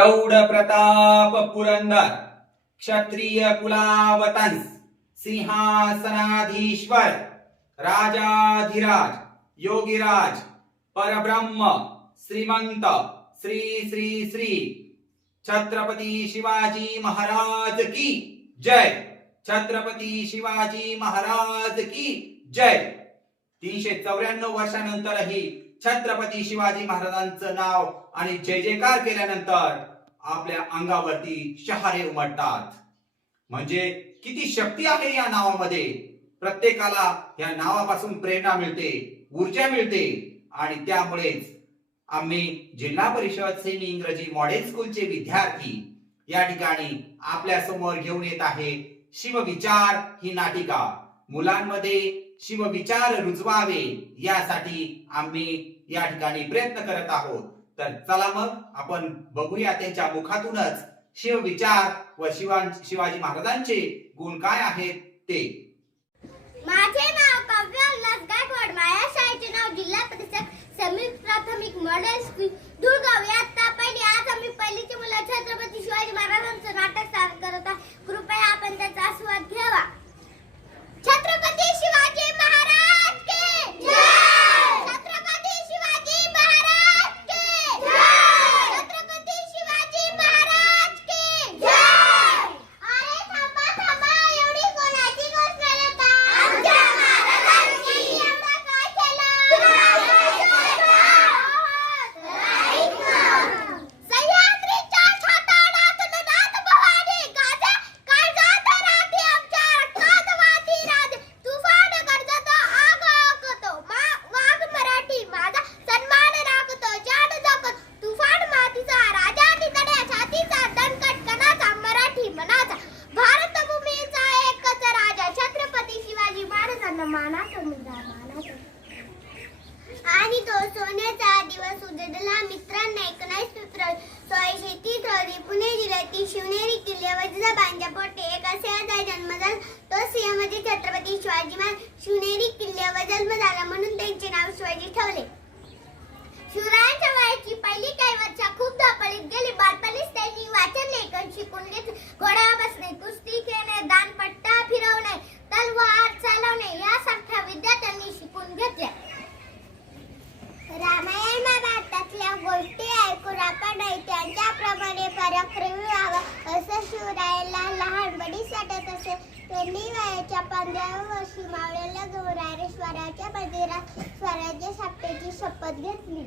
प्रौढ प्रताप पुरंदर क्षत्रिय कुलावतंस सिंहासनाधीश्वर राजाधिराज योगीराज परब्रह्म श्रीमंत श्री श्री श्री। छत्रपती शिवाजी महाराज की जय। छत्रपती शिवाजी महाराज की जय। तीनशे चौऱ्याण्णव वर्षानंतरही छत्रपती शिवाजी महाराजांचं नाव आणि जय जयकार केल्यानंतर आपल्या अंगावरती शहारे उमटतात. म्हणजे किती शक्ती आहे या नावामध्ये? प्रत्येकाला या नावापासून प्रेरणा मिळते ऊर्जा मिळते. आणि त्यामुळेच आम्ही जिल्हा परिषद सेमी इंग्रजी मॉडेल स्कूलचे विद्यार्थी या ठिकाणी आपल्यासमोर घेऊन येत आहे शिवविचार ही नाटिका. मुलांमध्ये शिवविचार रुजवावे यासाठी आम्ही या ठिकाणी प्रयत्न करत आहोत. तर चला मग आपण बघूया त्यांच्या मुखातूनच शिव विचार व शिवाजी महाराजांचे गुण काय आहेत ते. माझे नाव काव्य उल्हास गायकवाड माझ्या शाळेचे नाव जिल्हा परिषद समी प्राथमिक मॉडेल स्कूल धुळगाव इयत्ता पहिली आज आम्ही पहिलीचे मुलं छत्रपती शिवाजी महाराजांचं नाटक सादर करत आहोत कृपया आपण त्याचा आस्वाद घ्यावा छत्रपती शिवाजी महाराज के जय छत्रपती शिवाजी महाराज के जय छत्रपती शिवाजी महाराज के जय अरे थांबा थांबा एवढी कोणाची गोष्ट करता आमच्या महाराजांची एवढा काय केलं सह्याद्रीच्या छाताडातून नाथ भवानी गाजा काळजात राहते आमच्या रक्तात वाहती राहते तुफान गरजतो आग ओकतो मा- वाघ मराठी माझा सन्मान राखतो जाण जगत तुफान मातीचा राजा नितड्या छातीचा दणकट कणाचा मराठी मनाचा भारत भूमीचा एकच राजा छत्रपती शिवाजी महाराजांना मानाचा मुद्दा मानाचा आणि तो सोन्याचा दिवस उजडला. मित्रांना एकोणीस फेब्रुवारी सोळाशे तीस रोजी पुणे जिल्ह्यातील शिवनेरी किल्ल्यावर जिजाबाईंच्या पोटे एक असे आजार जन्म झाला तो सिंहमध्ये छत्रपती शिवाजी महाराज शिवनेरी किल्ल्यावर जन्म झाला म्हणून त्यांचे नाव शिवाजी ठेवले. शिवरायांच्या वयाची पहिली काही वर्ष खूप धापळीत गेली. बालपणीच त्यांनी वाचन लेखन शिकून घेतले घोडा बसणे त्यांनी वयाच्या पंधराव्या वर्षी मावळ्याला गौरारे स्वराच्या मंदिरात स्वराज्य स्थापनेची शपथ घेतली.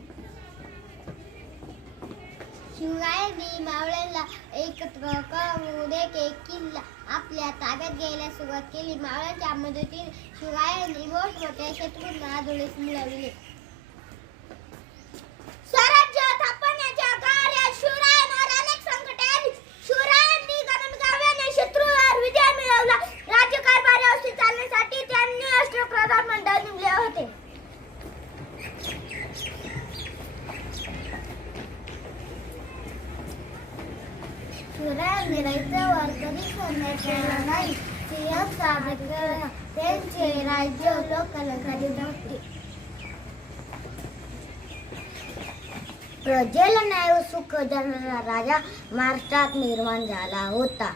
शिवरायांनी मावळ्याला एकत्र करून एक एक किल्ला आपल्या ताब्यात घ्यायला सुरुवात केली. मावळ्याच्या मदतीने शिवरायांनी मोठमोठ्या शत्रूंना धुळीस मिळवले. शिवरायांनी नाही सिंह त्यांचे राज्य नव्हते प्रजेला न्याय व सुख देणारा राजा महाराष्ट्रात निर्माण झाला होता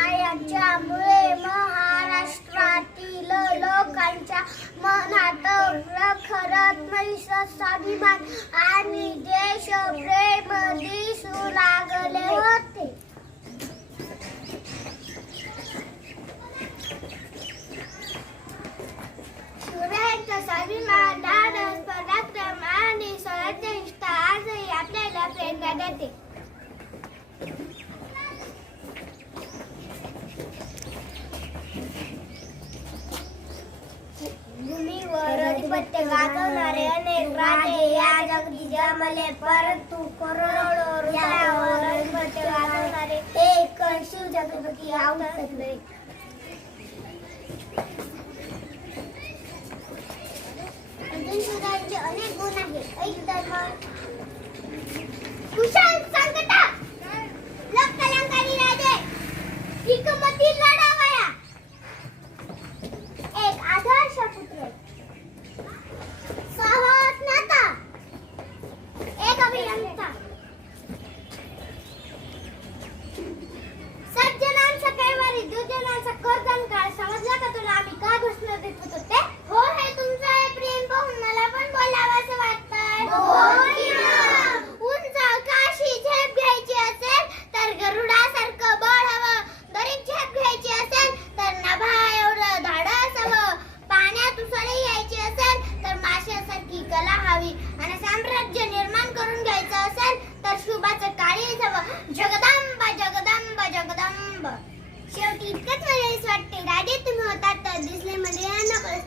शिवरायांच्यामुळे महाराष्ट्रातील लोकांच्या मना प्रखर स्वाभिमान आणि देशप्रेम दिसू लागले होते. अनेक या जगदी जमले परंतु करोडो एक शिव जगपती आवडत नाही. अनेक गुण आहेत. ऐक धर्म दुर्जनांचा कर्दन काळ समजला का तुला आम्ही का घोषणा देत होतो ते हो हे तुमचं हे प्रेम पाहून मला पण बोलावंसं वाटतंय. उंच काशी झेप घ्यायची असेल तर गरुडासारखं बळ हवं. गरीब झेप घ्यायची असेल तर नभा एवढं धाडस हवं. पाण्यात उसळी घ्यायची असेल तर माशासारखी कला हवी. आणि साम्राज्य निर्माण करून घ्यायचं असेल तर शुभाचं काळीज हवं. जगदंब जगदंब जगदंब. शेवटी इतकंच मला हेच वाटते राजे तुम्ही होता तर दिसले म्हणजे यांना